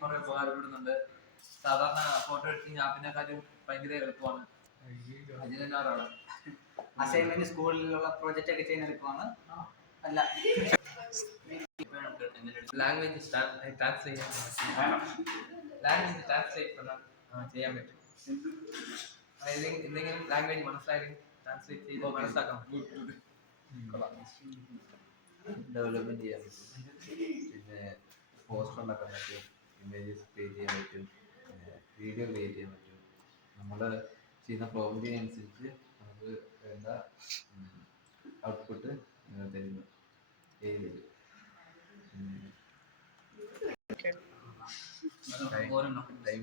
കുറെ ഉപകാരപ്പെടുന്നുണ്ട്. സാധാരണ photo editing ആപ്പിനെക്കാളും ഭയങ്കര എളുപ്പമാണ്. അസൈൻമെന്റ് സ്കൂളിലുള്ള പ്രോജക്റ്റ് ഒക്കെ ചെയ്യാൻ എളുപ്പമാണ്. അല്ല ലാംഗ്വേജ് ട്രാൻസ്ലേറ്റ് ചെയ്യാൻ പറ്റും. എന്തെങ്കിലും ലാംഗ്വേജ് മനസ്സിലാക്കി ട്രാൻസ്ലേറ്റ് ചെയ്ത് മനസ്സിലാക്കാം. ഡെവലപ്മെന്റ് ചെയ്യാൻ പറ്റും. പിന്നെ പോസ്റ്റർ ഉണ്ടാക്കാൻ പറ്റും, ഇമേജസ് ക്രിയേറ്റ് ചെയ്യാൻ പറ്റും, വീഡിയോ ക്രിയേറ്റ് ചെയ്യാൻ പറ്റും. നമ്മൾ ചെയ്യുന്ന പ്രോബ്ലത്തിനനുസരിച്ച് നമുക്ക് വേണ്ട ഔട്ട്പുട്ട് തരുന്നു ഏരിയയിൽ. ടൈം